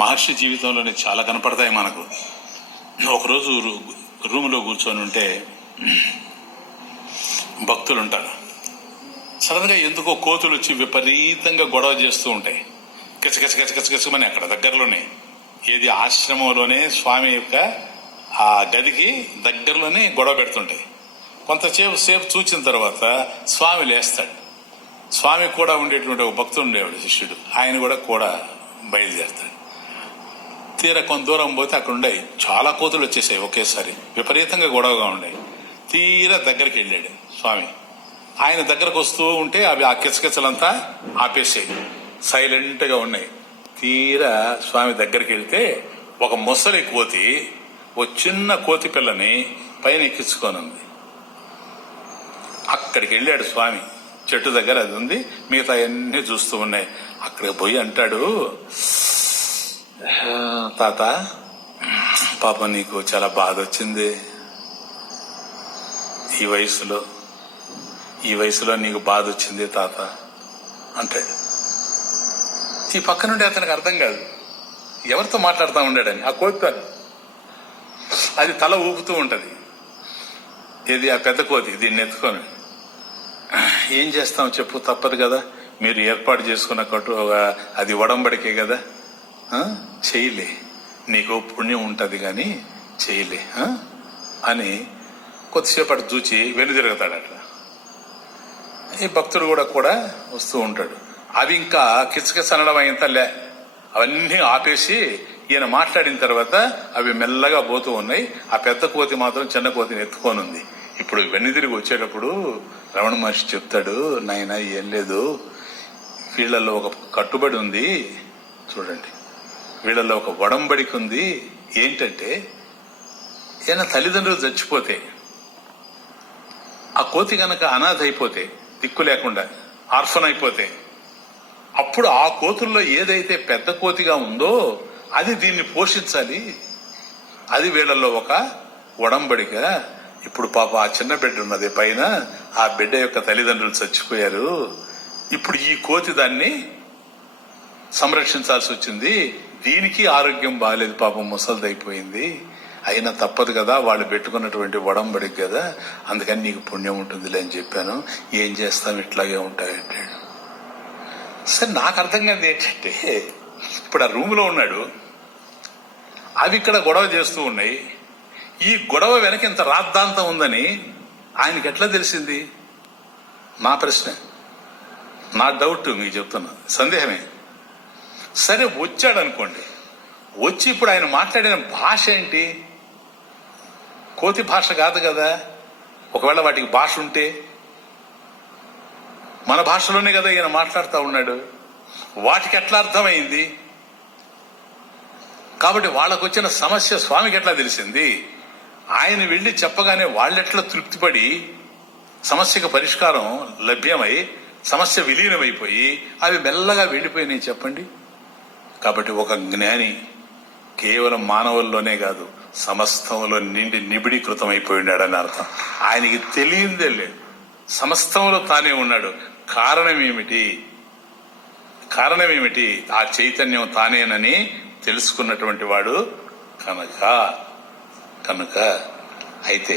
మహర్షి జీవితంలోనే చాలా కనపడతాయి మనకు. ఒకరోజు రూములో కూర్చొని ఉంటే భక్తులు ఉంటారు. సడన్ గా ఎందుకో కోతులు వచ్చి విపరీతంగా గొడవ చేస్తూ ఉంటాయి. కచకచమని అక్కడ దగ్గరలోనే, ఏది ఆశ్రమంలోనే స్వామి యొక్క ఆ గదికి దగ్గరలోనే గొడవ పెడుతుంటాయి. కొంతసేపు చూసిన తర్వాత స్వామి లేస్తాడు. స్వామి కూడా ఉండేటువంటి ఒక భక్తుడు ఉండేవాడు, శిష్యుడు. ఆయన కూడా బయలుదేరుతాడు. తీరా కొంత దూరం పోతే అక్కడ ఉండే చాలా కోతులు వచ్చేసాయి. ఒకేసారి విపరీతంగా గొడవగా ఉన్నాయి. తీరా దగ్గరికి వెళ్ళాడు స్వామి. ఆయన దగ్గరకు వస్తూ ఉంటే అవి ఆ కిచకిచలంతా ఆపేసాయి, సైలెంట్ గా ఉన్నాయి. తీరా స్వామి దగ్గరికి వెళ్తే ఒక ముసలి కోతి ఓ చిన్న కోతి పిల్లని పైన ఎక్కించుకోనుంది. అక్కడికి వెళ్ళాడు స్వామి. చెట్టు దగ్గర అది ఉంది, మిగతా అన్ని చూస్తూ ఉన్నాయి. అక్కడికి పోయి అంటాడు, తాత పాప నీకు చాలా బాధ వచ్చింది ఈ వయసులో నీకు బాధ వచ్చింది తాత అంటాడు. ఈ పక్క నుండి అతనికి అర్థం కాదు ఎవరితో మాట్లాడుతూ ఉండాడని. ఆ కోతితో అది తల ఊపుతూ ఉంటది. ఇది ఆ పెద్ద కోతి దీన్ని ఎత్తుకొని. ఏం చేస్తాం చెప్పు, తప్పదు కదా, మీరు ఏర్పాటు చేసుకున్న అది ఒడంబడికే కదా, చేయలే, నీకు పుణ్యం ఉంటది గాని చేయలే అని కొద్దిసేపు అటు చూచి వెనుదిరుగుతాడు. అట్లా ఈ భక్తుడు కూడా వస్తూ ఉంటాడు. అవి ఇంకా కిచకిచనడం అయింతలే, అవన్నీ ఆపేసి ఈయన మాట్లాడిన తర్వాత అవి మెల్లగా పోతూ ఉన్నాయి. ఆ పెద్ద కోతి మాత్రం చిన్న కోతిని ఎత్తుకోనుంది. ఇప్పుడు వెనుదిరిగి వచ్చేటప్పుడు రమణ మహర్షి చెప్తాడు, నాయన ఏం లేదు, వీళ్లలో ఒక కట్టుబడి ఉంది చూడండి, వీళ్ళల్లో ఒక ఒడంబడిక ఉంది. ఏంటంటే ఏమైనా తల్లిదండ్రులు చచ్చిపోతే, ఆ కోతి గనక అనాథ అయిపోతే, దిక్కు లేకుండా ఆర్ఫన్ అయిపోతే, అప్పుడు ఆ కోతుల్లో ఏదైతే పెద్ద కోతిగా ఉందో అది దీన్ని పోషించాలి. అది వీళ్ళల్లో ఒక ఒడంబడిక. ఇప్పుడు పాప ఆ చిన్న బిడ్డ ఉన్నది పైన, ఆ బిడ్డ యొక్క తల్లిదండ్రులు చచ్చిపోయారు. ఇప్పుడు ఈ కోతి దాన్ని సంరక్షించాల్సి వచ్చింది. దీనికి ఆరోగ్యం బాగాలేదు, పాపం ముసలిదైపోయింది. అయినా తప్పదు కదా, వాళ్ళు పెట్టుకున్నటువంటి ఒడంబడికి కదా, అందుకని నీకు పుణ్యం ఉంటుందిలే అని చెప్పాను. ఏం చేస్తాం, ఇట్లాగే ఉంటాయంటాడు. సరే, నాకు అర్థం కాదు ఏంటంటే, ఇప్పుడు ఆ రూములో ఉన్నాడు, అవి ఇక్కడ గొడవ చేస్తూ ఉన్నాయి. ఈ గొడవ వెనక ఇంత రాద్ధాంతం ఉందని ఆయనకి ఎట్లా తెలిసింది? నా ప్రశ్న, నా డౌట్ మీకు చెప్తున్నా, సందేహమే. సరే, వచ్చాడు అనుకోండి, వచ్చి ఇప్పుడు ఆయన మాట్లాడిన భాష ఏంటి? కోతి భాష కాదు కదా. ఒకవేళ వాటికి భాష ఉంటే మన భాషలోనే కదా ఈయన మాట్లాడుతూ ఉన్నాడు. వాటికి ఎట్లా అర్థమైంది? కాబట్టి వాళ్ళకు వచ్చిన సమస్య స్వామికి ఎట్లా తెలిసింది? ఆయన వెళ్ళి చెప్పగానే వాళ్ళెట్లా తృప్తిపడి సమస్యకు పరిష్కారం లభ్యమై సమస్య విలీనమైపోయి అవి మెల్లగా వెళ్ళిపోయినాయి చెప్పండి. కాబట్టి ఒక జ్ఞాని కేవలం మానవుల్లోనే కాదు, సమస్తంలో నిండి నిబిడీకృతం అయిపోయినాడని అర్థం. ఆయనకి తెలియందే లేదు, సమస్తంలో తానే ఉన్నాడు. కారణం ఏమిటి? ఆ చైతన్యం తానేనని తెలుసుకున్నటువంటి వాడు కనుక అయితే